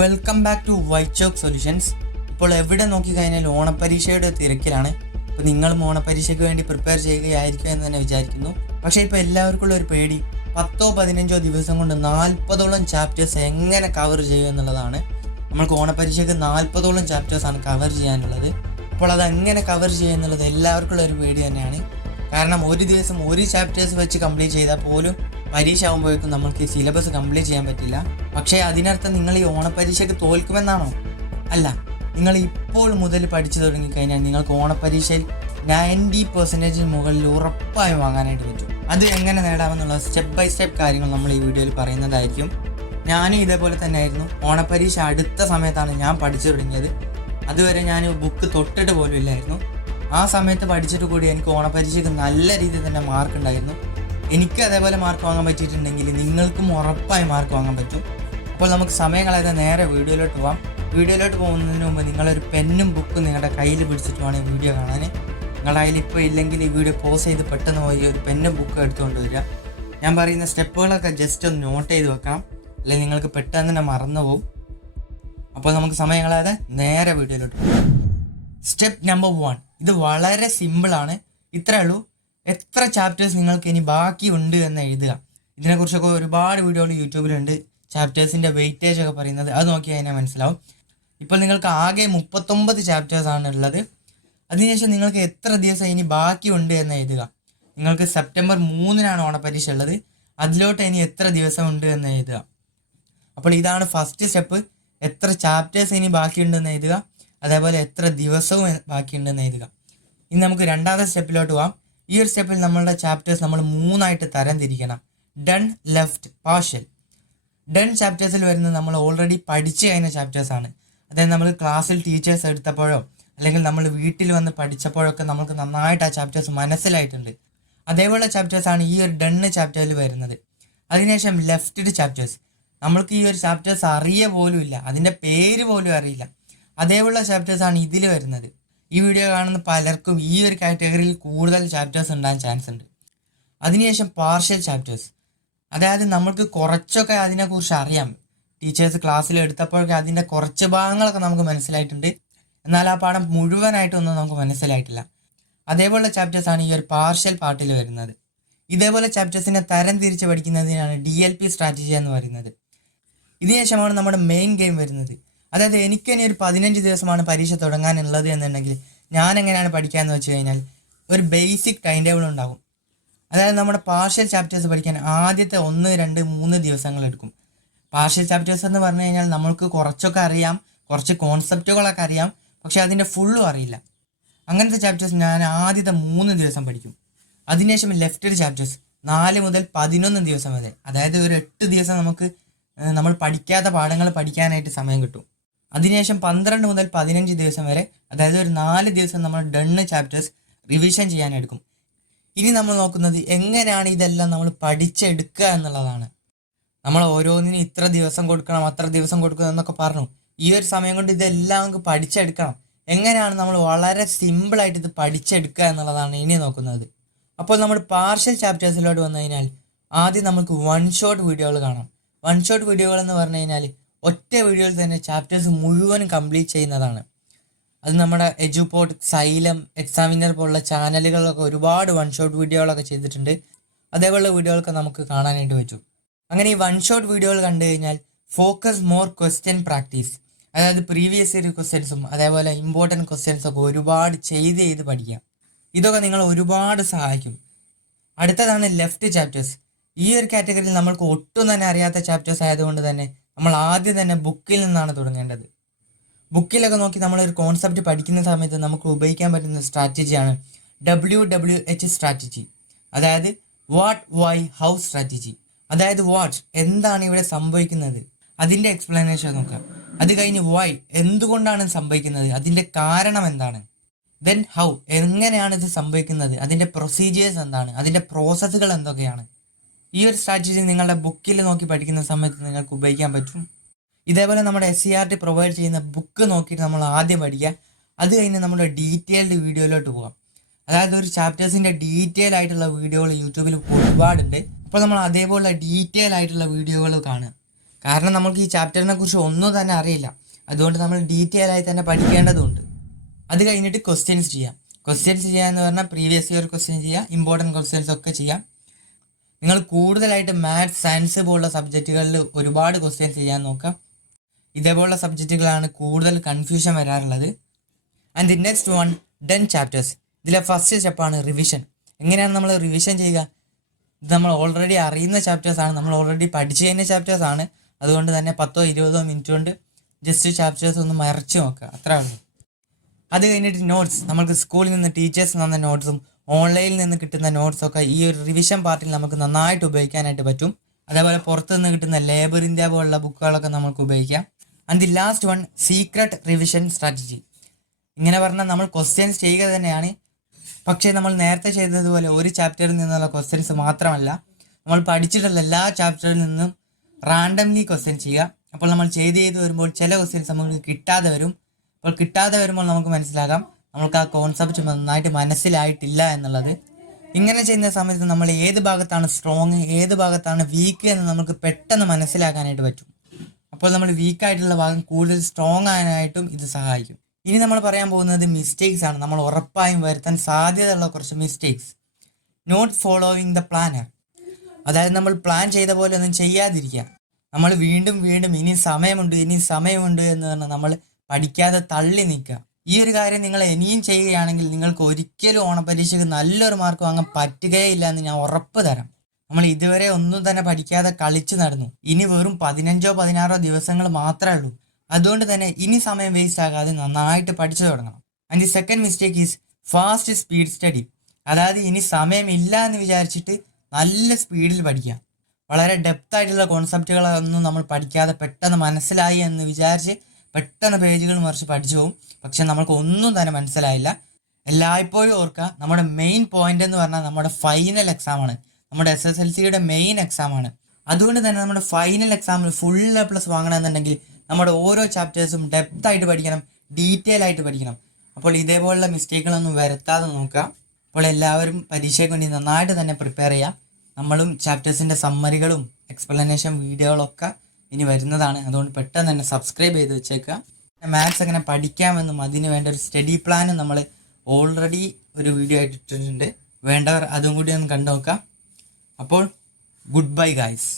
Welcome back to white chalk solutions. ഇപ്പോൾ എവിടെ നോക്കിക്കഴിഞ്ഞാൽ ഓണപ്പരീക്ഷയുടെ തിരക്കിലാണ്. ഇപ്പോൾ നിങ്ങളും ഓണപ്പരീക്ഷയ്ക്ക് വേണ്ടി പ്രിപ്പയർ ചെയ്യുകയായിരിക്കും എന്ന് തന്നെ വിചാരിക്കുന്നു. പക്ഷേ ഇപ്പോൾ എല്ലാവർക്കുള്ള ഒരു പേടി 10-15 ദിവസം കൊണ്ട് 40ഓളം ചാപ്റ്റേഴ്സ് എങ്ങനെ കവർ ചെയ്യുക എന്നുള്ളതാണ്. നമ്മൾക്ക് ഓണപ്പരീക്ഷയ്ക്ക് 40ഓളം ചാപ്റ്റേഴ്സാണ് കവർ ചെയ്യാനുള്ളത്. അപ്പോൾ അത് എങ്ങനെ കവർ ചെയ്യുക എന്നുള്ളത് എല്ലാവർക്കുള്ള ഒരു പേടി തന്നെയാണ്. കാരണം ഒരു ദിവസം ഒരു ചാപ്റ്റേഴ്സ് വെച്ച് കംപ്ലീറ്റ് ചെയ്താൽ പോലും പരീക്ഷ ആകുമ്പോഴേക്കും നമ്മൾക്ക് സിലബസ് കംപ്ലീറ്റ് ചെയ്യാൻ പറ്റില്ല. പക്ഷേ അതിനർത്ഥം നിങ്ങൾ ഈ ഓണപ്പരീക്ഷയ്ക്ക് തോൽക്കുമെന്നാണോ? അല്ല, നിങ്ങൾ ഇപ്പോൾ മുതൽ പഠിച്ചു തുടങ്ങിക്കഴിഞ്ഞാൽ നിങ്ങൾക്ക് ഓണപ്പരീക്ഷയിൽ 90% മുകളിൽ ഉറപ്പായും വാങ്ങാനായിട്ട് പറ്റും. അത് എങ്ങനെ നേടാമെന്നുള്ള സ്റ്റെപ്പ് ബൈ സ്റ്റെപ്പ് കാര്യങ്ങൾ നമ്മൾ ഈ വീഡിയോയിൽ പറയുന്നതായിരിക്കും. ഞാനും ഇതേപോലെ തന്നെ ആയിരുന്നു. ഓണപ്പരീക്ഷ അടുത്ത സമയത്താണ് ഞാൻ പഠിച്ചു തുടങ്ങിയത്. അതുവരെ ഞാൻ ബുക്ക് തൊട്ടിട്ട് പോലും ഇല്ലായിരുന്നു. ആ സമയത്ത് പഠിച്ചിട്ട് കൂടി എനിക്ക് ഓണപ്പരീക്ഷയ്ക്ക് നല്ല രീതിയിൽ തന്നെ മാർക്ക് ഉണ്ടായിരുന്നു. എനിക്ക് അതേപോലെ മാർക്ക് വാങ്ങാൻ പറ്റിയിട്ടുണ്ടെങ്കിൽ നിങ്ങൾക്കും ഉറപ്പായി മാർക്ക് വാങ്ങാൻ പറ്റും. അപ്പോൾ നമുക്ക് സമയം കളയാതെ നേരെ വീഡിയോയിലോട്ട് പോകാം. വീഡിയോയിലോട്ട് പോകുന്നതിന് മുമ്പ് നിങ്ങളൊരു പെന്നും ബുക്കും നിങ്ങളുടെ കയ്യിൽ പിടിച്ചിട്ട് വേണം വീഡിയോ കാണാൻ. നിങ്ങളുടെ കയ്യിൽ ഇപ്പോൾ ഇല്ലെങ്കിൽ ഈ വീഡിയോ പോസ് ചെയ്ത് പെട്ടെന്ന് പോയി ഒരു പെന്നും ബുക്കും എടുത്തുകൊണ്ട് വരിക. ഞാൻ പറയുന്ന സ്റ്റെപ്പുകളൊക്കെ ജസ്റ്റ് ഒന്ന് നോട്ട് ചെയ്ത് വെക്കാം, അല്ലെങ്കിൽ നിങ്ങൾക്ക് പെട്ടെന്ന് തന്നെ മറന്നു പോകും. അപ്പോൾ നമുക്ക് സമയം കളയാതെ നേരെ വീഡിയോയിലോട്ട് പോകാം. സ്റ്റെപ്പ് നമ്പർ 1, ഇത് വളരെ സിമ്പിളാണ്. ഇത്രയേ ഉള്ളൂ. എത്ര ചാപ്റ്റേഴ്സ് നിങ്ങൾക്ക് ഇനി ബാക്കിയുണ്ട് എന്ന് എഴുതുക. ഇതിനെക്കുറിച്ചൊക്കെ ഒരുപാട് വീഡിയോകൾ യൂട്യൂബിലുണ്ട്, ചാപ്റ്റേഴ്സിൻ്റെ വെയിറ്റേജ് ഒക്കെ പറയുന്നത്. അത് നോക്കിയാൽ അതിനെ മനസ്സിലാവും. ഇപ്പോൾ നിങ്ങൾക്ക് ആകെ 39 ചാപ്റ്റേഴ്സാണ് ഉള്ളത്. അതിനുശേഷം നിങ്ങൾക്ക് എത്ര ദിവസം ഇനി ബാക്കിയുണ്ട് എന്ന് എഴുതുക. നിങ്ങൾക്ക് സെപ്റ്റംബർ 3-നാണ് ഓണപ്പരീക്ഷ ഉള്ളത്. അതിലോട്ട് ഇനി എത്ര ദിവസം ഉണ്ട് എന്ന് എഴുതുക. അപ്പോൾ ഇതാണ് ഫസ്റ്റ് സ്റ്റെപ്പ്. എത്ര ചാപ്റ്റേഴ്സ് ഇനി ബാക്കിയുണ്ടെന്ന് എഴുതുക, അതേപോലെ എത്ര ദിവസവും ബാക്കിയുണ്ടെന്ന് എഴുതുക. ഇനി നമുക്ക് രണ്ടാമത്തെ സ്റ്റെപ്പിലോട്ട് പോകാം. ഈ ഒരു സ്റ്റെപ്പിൽ നമ്മളുടെ ചാപ്റ്റേഴ്സ് നമ്മൾ 3ആയിട്ട് തരം തിരിക്കണം: ഡൺ, ലെഫ്റ്റ്, പാർഷ്യൽ. ഡൺ ചാപ്റ്റേഴ്സിൽ വരുന്നത് നമ്മൾ ഓൾറെഡി പഠിച്ചു കഴിഞ്ഞ ചാപ്റ്റേഴ്സാണ്. അതായത് നമ്മൾ ക്ലാസ്സിൽ ടീച്ചേഴ്സ് എടുത്തപ്പോഴോ അല്ലെങ്കിൽ നമ്മൾ വീട്ടിൽ വന്ന് പഠിച്ചപ്പോഴൊക്കെ നമുക്ക് നന്നായിട്ട് ആ ചാപ്റ്റേഴ്സ് മനസ്സിലായിട്ടുണ്ട്. അതേപോലെ ചാപ്റ്റേഴ്സാണ് ഈ ഒരു ഡണ്ണ് ചാപ്റ്ററിൽ വരുന്നത്. അതിനുശേഷം ലെഫ്റ്റ് ചാപ്റ്റേഴ്സ്, നമ്മൾക്ക് ഈ ഒരു ചാപ്റ്റേഴ്സ് അറിയ പോലും ഇല്ല, അതിൻ്റെ പേര് പോലും അറിയില്ല. അതേപോലുള്ള ചാപ്റ്റേഴ്സാണ് ഇതിൽ വരുന്നത്. ഈ വീഡിയോ കാണുന്ന പലർക്കും ഈ ഒരു കാറ്റഗറിയിൽ കൂടുതൽ ചാപ്റ്റേഴ്സ് ഉണ്ടാകാൻ ചാൻസ് ഉണ്ട്. അതിനുശേഷം പാർഷ്യൽ ചാപ്റ്റേഴ്സ്, അതായത് നമ്മൾക്ക് കുറച്ചൊക്കെ അതിനെക്കുറിച്ച് അറിയാം. ടീച്ചേഴ്സ് ക്ലാസ്സിൽ എടുത്തപ്പോഴൊക്കെ അതിൻ്റെ കുറച്ച് ഭാഗങ്ങളൊക്കെ നമുക്ക് മനസ്സിലായിട്ടുണ്ട്, എന്നാൽ ആ പാഠം മുഴുവനായിട്ടൊന്നും നമുക്ക് മനസ്സിലായിട്ടില്ല. അതേപോലെ ചാപ്റ്റേഴ്സാണ് ഈ ഒരു പാർഷ്യൽ പാർട്ടിൽ വരുന്നത്. ഇതേപോലെ ചാപ്റ്റേഴ്സിനെ തരം തിരിച്ച് പഠിക്കുന്നതിനാണ് DLP സ്ട്രാറ്റജി എന്ന് പറയുന്നത്. ഇതിനുശേഷമാണ് നമ്മുടെ മെയിൻ ഗെയിം വരുന്നത്. അതായത് എനിക്ക് ഇനി ഒരു 15 ദിവസമാണ് പരീക്ഷ തുടങ്ങാനുള്ളത് എന്നുണ്ടെങ്കിൽ ഞാൻ എങ്ങനെയാണ് പഠിക്കാമെന്ന് വെച്ച് കഴിഞ്ഞാൽ ഒരു ബേസിക് ടൈം ടേബിൾ ഉണ്ടാകും. അതായത് നമ്മുടെ പാർഷ്യൽ ചാപ്റ്റേഴ്സ് പഠിക്കാൻ ആദ്യത്തെ 1, 2, 3 ദിവസങ്ങൾ എടുക്കും. പാർഷ്യൽ ചാപ്റ്റേഴ്സ് എന്ന് പറഞ്ഞു കഴിഞ്ഞാൽ നമ്മൾക്ക് കുറച്ചൊക്കെ അറിയാം, കുറച്ച് കോൺസെപ്റ്റുകളൊക്കെ അറിയാം, പക്ഷെ അതിൻ്റെ ഫുള്ളും അറിയില്ല. അങ്ങനത്തെ ചാപ്റ്റേഴ്സ് ഞാൻ ആദ്യത്തെ 3 ദിവസം പഠിക്കും. അതിനുശേഷം ലെഫ്റ്റ് ചാപ്റ്റേഴ്സ് 4 മുതൽ 11 ദിവസം വരെ, അതായത് ഒരു 8 ദിവസം നമുക്ക് നമ്മൾ പഠിക്കാത്ത പാഠങ്ങൾ പഠിക്കാനായിട്ട് സമയം കിട്ടും. അതിനുശേഷം 12 മുതൽ 15 ദിവസം വരെ, അതായത് ഒരു 4 ദിവസം നമ്മൾ ഡണ്ണ് ചാപ്റ്റേഴ്സ് റിവിഷൻ ചെയ്യാനെടുക്കും. ഇനി നമ്മൾ നോക്കുന്നത് എങ്ങനെയാണ് ഇതെല്ലാം നമ്മൾ പഠിച്ചെടുക്കുക എന്നുള്ളതാണ്. നമ്മൾ ഓരോന്നിനും ഇത്ര ദിവസം കൊടുക്കണം, അത്ര ദിവസം കൊടുക്കണം എന്നൊക്കെ പറഞ്ഞു. ഈ ഒരു സമയം കൊണ്ട് ഇതെല്ലാം നമുക്ക് പഠിച്ചെടുക്കണം. എങ്ങനെയാണ് നമ്മൾ വളരെ സിമ്പിളായിട്ട് ഇത് പഠിച്ചെടുക്കുക എന്നുള്ളതാണ് ഇനി നോക്കുന്നത്. അപ്പോൾ നമ്മൾ പാർഷ്യൽ ചാപ്റ്റേഴ്സിലോട്ട് വന്നു കഴിഞ്ഞാൽ ആദ്യം നമുക്ക് 1 ഷോട്ട് വീഡിയോകൾ കാണാം. 1 ഷോട്ട് വീഡിയോകൾ എന്ന് പറഞ്ഞു കഴിഞ്ഞാൽ ഒറ്റ വീഡിയോയിൽ തന്നെ ചാപ്റ്റേഴ്സ് മുഴുവനും കംപ്ലീറ്റ് ചെയ്യുന്നതാണ്. അത് നമ്മുടെ എജുപോർട്ട്, സൈലം, എക്സാമിനർ പോലുള്ള ചാനലുകളിലൊക്കെ ഒരുപാട് 1 ഷോട്ട് വീഡിയോകളൊക്കെ ചെയ്തിട്ടുണ്ട്. അതേപോലുള്ള വീഡിയോകളൊക്കെ നമുക്ക് കാണാനായിട്ട് പറ്റും. അങ്ങനെ ഈ 1 ഷോട്ട് വീഡിയോകൾ കണ്ടു കഴിഞ്ഞാൽ ഫോക്കസ് മോർ ക്വസ്റ്റ്യൻ പ്രാക്ടീസ്, അതായത് പ്രീവിയസ് ഇയർ ക്വസ്റ്റ്യൻസും അതേപോലെ ഇമ്പോർട്ടൻറ്റ് ക്വസ്റ്റ്യൻസൊക്കെ ഒരുപാട് ചെയ്ത് പഠിക്കാം. ഇതൊക്കെ നിങ്ങളെ ഒരുപാട് സഹായിക്കും. അടുത്തതാണ് ലെഫ്റ്റ് ചാപ്റ്റേഴ്സ്. ഈ ഒരു കാറ്റഗറിയിൽ നമ്മൾക്ക് ഒട്ടും തന്നെ അറിയാത്ത ചാപ്റ്റേഴ്സ് ആയതുകൊണ്ട് തന്നെ നമ്മൾ ആദ്യം തന്നെ ബുക്കിൽ നിന്നാണ് തുടങ്ങേണ്ടത്. ബുക്കിലൊക്കെ നോക്കി നമ്മളൊരു കോൺസെപ്റ്റ് പഠിക്കുന്ന സമയത്ത് നമുക്ക് ഉപയോഗിക്കാൻ പറ്റുന്ന സ്ട്രാറ്റജിയാണ് WWH സ്ട്രാറ്റജി, അതായത് വാട്ട്, വൈ, ഹൗ സ്ട്രാറ്റജി. അതായത് വാട്ട്, എന്താണ് ഇവിടെ സംഭവിക്കുന്നത്, അതിൻ്റെ എക്സ്പ്ലനേഷൻ നോക്കാം. അത് കഴിഞ്ഞ് വൈ, എന്തുകൊണ്ടാണ് സംഭവിക്കുന്നത്, അതിൻ്റെ കാരണം എന്താണ്. ദെൻ ഹൗ, എങ്ങനെയാണ് ഇത് സംഭവിക്കുന്നത്, അതിൻ്റെ പ്രൊസീജിയേഴ്സ് എന്താണ്, അതിൻ്റെ പ്രോസസ്സുകൾ എന്തൊക്കെയാണ്. ഈ ഒരു സ്ട്രാറ്റജി നിങ്ങളുടെ ബുക്കിൽ നോക്കി പഠിക്കുന്ന സമയത്ത് നിങ്ങൾക്ക് ഉപയോഗിക്കാൻ പറ്റും. ഇതേപോലെ നമ്മുടെ SCERT പ്രൊവൈഡ് ചെയ്യുന്ന ബുക്ക് നോക്കിയിട്ട് നമ്മൾ ആദ്യം പഠിക്കുക. അത് കഴിഞ്ഞ് നമ്മുടെ ഡീറ്റെയിൽഡ് വീഡിയോയിലോട്ട് പോകാം. അതായത് ഒരു ചാപ്റ്റേഴ്സിൻ്റെ ഡീറ്റെയിൽ ആയിട്ടുള്ള വീഡിയോകൾ യൂട്യൂബിൽ ഒരുപാടുണ്ട്. അപ്പോൾ നമ്മൾ അതേപോലുള്ള ഡീറ്റെയിൽ ആയിട്ടുള്ള വീഡിയോകൾ കാണുക. കാരണം നമുക്ക് ഈ ചാപ്റ്ററിനെ കുറിച്ച് ഒന്നും തന്നെ അറിയില്ല. അതുകൊണ്ട് നമ്മൾ ഡീറ്റെയിൽ ആയി തന്നെ പഠിക്കേണ്ടതുണ്ട്. അത് കഴിഞ്ഞിട്ട് ക്വസ്റ്റ്യൻസ് ചെയ്യാം. ക്വസ്റ്റ്യൻസ് ചെയ്യാന്ന് പറഞ്ഞാൽ പ്രീവിയസ് ഇയർ ക്വസ്റ്റ്യൻ ചെയ്യാം, ഇമ്പോർട്ടൻറ്റ് ക്വസ്റ്റ്യൻസ് ഒക്കെ ചെയ്യാം. നിങ്ങൾ കൂടുതലായിട്ട് മാത്സ്, സയൻസ് പോലുള്ള സബ്ജക്റ്റുകളിൽ ഒരുപാട് ക്വസ്റ്റ്യൻസ് ചെയ്യാൻ നോക്കാം. ഇതേപോലുള്ള സബ്ജക്റ്റുകളാണ് കൂടുതൽ കൺഫ്യൂഷൻ വരാറുള്ളത്. And the next one, done chapters. ഇതിലെ ഫസ്റ്റ് സ്റ്റെപ്പാണ് റിവിഷൻ. എങ്ങനെയാണ് നമ്മൾ റിവിഷൻ ചെയ്യുക? ഇത് നമ്മൾ ഓൾറെഡി അറിയുന്ന ചാപ്റ്റേഴ്സാണ്, നമ്മൾ ഓൾറെഡി പഠിച്ചു കഴിഞ്ഞ ചാപ്റ്റേഴ്സാണ്. അതുകൊണ്ട് തന്നെ 10-20 മിനിറ്റ് കൊണ്ട് ജസ്റ്റ് ചാപ്റ്റേഴ്സ് ഒന്ന് മറിച്ച് നോക്കുക, അത്രേ ഉള്ളൂ. അത് കഴിഞ്ഞിട്ട് നോട്ട്സ്, നമുക്ക് സ്കൂളിൽ നിന്ന് ടീച്ചേഴ്സ് തന്ന നോട്ട്സും ഓൺലൈനിൽ നിന്ന് കിട്ടുന്ന നോട്ട്സൊക്കെ ഈ ഒരു റിവിഷൻ പാർട്ടിൽ നമുക്ക് നന്നായിട്ട് ഉപയോഗിക്കാനായിട്ട് പറ്റും. അതേപോലെ പുറത്തു നിന്ന് കിട്ടുന്ന ലേബർ ഇന്ത്യ പോലുള്ള ബുക്കുകളൊക്കെ നമുക്ക് ഉപയോഗിക്കാം. And the last one, secret revision strategy. ഇങ്ങനെ പറഞ്ഞാൽ നമ്മൾ ക്വസ്റ്റ്യൻസ് ചെയ്യുക തന്നെയാണ്, പക്ഷേ നമ്മൾ നേരത്തെ ചെയ്തതുപോലെ ഒരു ചാപ്റ്ററിൽ നിന്നുള്ള ക്വസ്റ്റ്യൻസ് മാത്രമല്ല, നമ്മൾ പഠിച്ചിട്ടുള്ള എല്ലാ ചാപ്റ്ററിൽ നിന്നും റാൻഡംലി ക്വസ്റ്റ്യൻ ചെയ്യുക. അപ്പോൾ നമ്മൾ ചെയ്ത് വരുമ്പോൾ ചില ക്വസ്റ്റ്യൻസ് നമുക്ക് കിട്ടാതെ വരും. അപ്പോൾ കിട്ടാതെ വരുമ്പോൾ നമുക്ക് മനസ്സിലാക്കാം നമുക്ക് ആ കോൺസെപ്റ്റ് നന്നായിട്ട് മനസ്സിലായിട്ടില്ല എന്നുള്ളത്. ഇങ്ങനെ ചെയ്യുന്ന സമയത്ത് നമ്മൾ ഏത് ഭാഗത്താണ് സ്ട്രോങ്, ഏത് ഭാഗത്താണ് വീക്ക് എന്ന് നമുക്ക് പെട്ടെന്ന് മനസ്സിലാക്കാനായിട്ട് പറ്റും. അപ്പോൾ നമ്മൾ വീക്കായിട്ടുള്ള ഭാഗം കൂടുതൽ സ്ട്രോങ് ആകാനായിട്ടും ഇത് സഹായിക്കും. ഇനി നമ്മൾ പറയാൻ പോകുന്നത് മിസ്റ്റേക്സ് ആണ്. നമ്മൾ ഉറപ്പായും വരുത്താൻ സാധ്യതയുള്ള കുറച്ച് mistakes. Not following the planner. അതായത് നമ്മൾ പ്ലാൻ ചെയ്ത പോലെ ഒന്നും ചെയ്യാതിരിക്കുക. നമ്മൾ വീണ്ടും ഇനി സമയമുണ്ട് എന്ന് പറഞ്ഞാൽ നമ്മൾ പഠിക്കാതെ തള്ളി നിൽക്കുക. ഈ ഒരു കാര്യം നിങ്ങൾ ഇനിയും ചെയ്യുകയാണെങ്കിൽ നിങ്ങൾക്ക് ഒരിക്കലും ഓണപരീക്ഷയ്ക്ക് നല്ലൊരു മാർക്ക് വാങ്ങാൻ പറ്റുകയില്ല എന്ന് ഞാൻ ഉറപ്പ് തരാം. നമ്മൾ ഇതുവരെ ഒന്നും തന്നെ പഠിക്കാതെ കളിച്ചു നടന്നു. ഇനി വെറും 15-16 ദിവസങ്ങൾ മാത്രമേ ഉള്ളൂ. അതുകൊണ്ട് തന്നെ ഇനി സമയം വേസ്റ്റ് ആകാതെ നന്നായിട്ട് പഠിച്ചു തുടങ്ങണം. And the second mistake is fast speed study. അതായത് ഇനി സമയമില്ല എന്ന് വിചാരിച്ചിട്ട് നല്ല സ്പീഡിൽ പഠിക്കുക. വളരെ ഡെപ്ത് ആയിട്ടുള്ള കോൺസെപ്റ്റുകളൊന്നും നമ്മൾ പഠിക്കാതെ പെട്ടെന്ന് മനസ്സിലായി എന്ന് വിചാരിച്ച് പെട്ടെന്ന് പേജുകൾ മറിച്ച് പഠിച്ചു പോകും. പക്ഷെ നമ്മൾക്ക് ഒന്നും തന്നെ മനസ്സിലായില്ല. എല്ലായ്പ്പോഴും ഓർക്കുക, നമ്മുടെ മെയിൻ പോയിന്റ് എന്ന് പറഞ്ഞാൽ നമ്മുടെ ഫൈനൽ എക്സാമാണ്, നമ്മുടെ SSLCയുടെ മെയിൻ എക്സാമാണ്. അതുകൊണ്ട് തന്നെ നമ്മുടെ ഫൈനൽ എക്സാമിൽ ഫുൾ A+ വാങ്ങണമെന്നുണ്ടെങ്കിൽ നമ്മുടെ ഓരോ ചാപ്റ്റേഴ്സും ഡെപ്ത് ആയിട്ട് പഠിക്കണം, ഡീറ്റെയിൽ ആയിട്ട് പഠിക്കണം. അപ്പോൾ ഇതേപോലുള്ള മിസ്റ്റേക്കുകളൊന്നും വരുത്താതെ നോക്കുക. അപ്പോൾ എല്ലാവരും പരീക്ഷയ്ക്ക് വേണ്ടി നന്നായിട്ട് തന്നെ പ്രിപ്പയർ ചെയ്യാം. നമ്മളും ചാപ്റ്റേഴ്സിൻ്റെ സമ്മറികളും എക്സ്പ്ലനേഷൻ വീഡിയോകളൊക്കെ ഇനി വരുന്നതാണ്. അതുകൊണ്ട് പെട്ടെന്ന് തന്നെ സബ്സ്ക്രൈബ് ചെയ്ത് വെച്ചേക്കുക. മാത്സ് എങ്ങനെ പഠിക്കാമെന്നും അതിന് വേണ്ട ഒരു സ്റ്റഡി പ്ലാനും നമ്മൾ ഓൾറെഡി ഒരു വീഡിയോ ആയിട്ട് ഇട്ടിട്ടുണ്ട്. വേണ്ടവർ അതും കൂടി ഒന്ന് കണ്ടു നോക്കാം. അപ്പോൾ ഗുഡ് ബൈ ഗായ്സ്.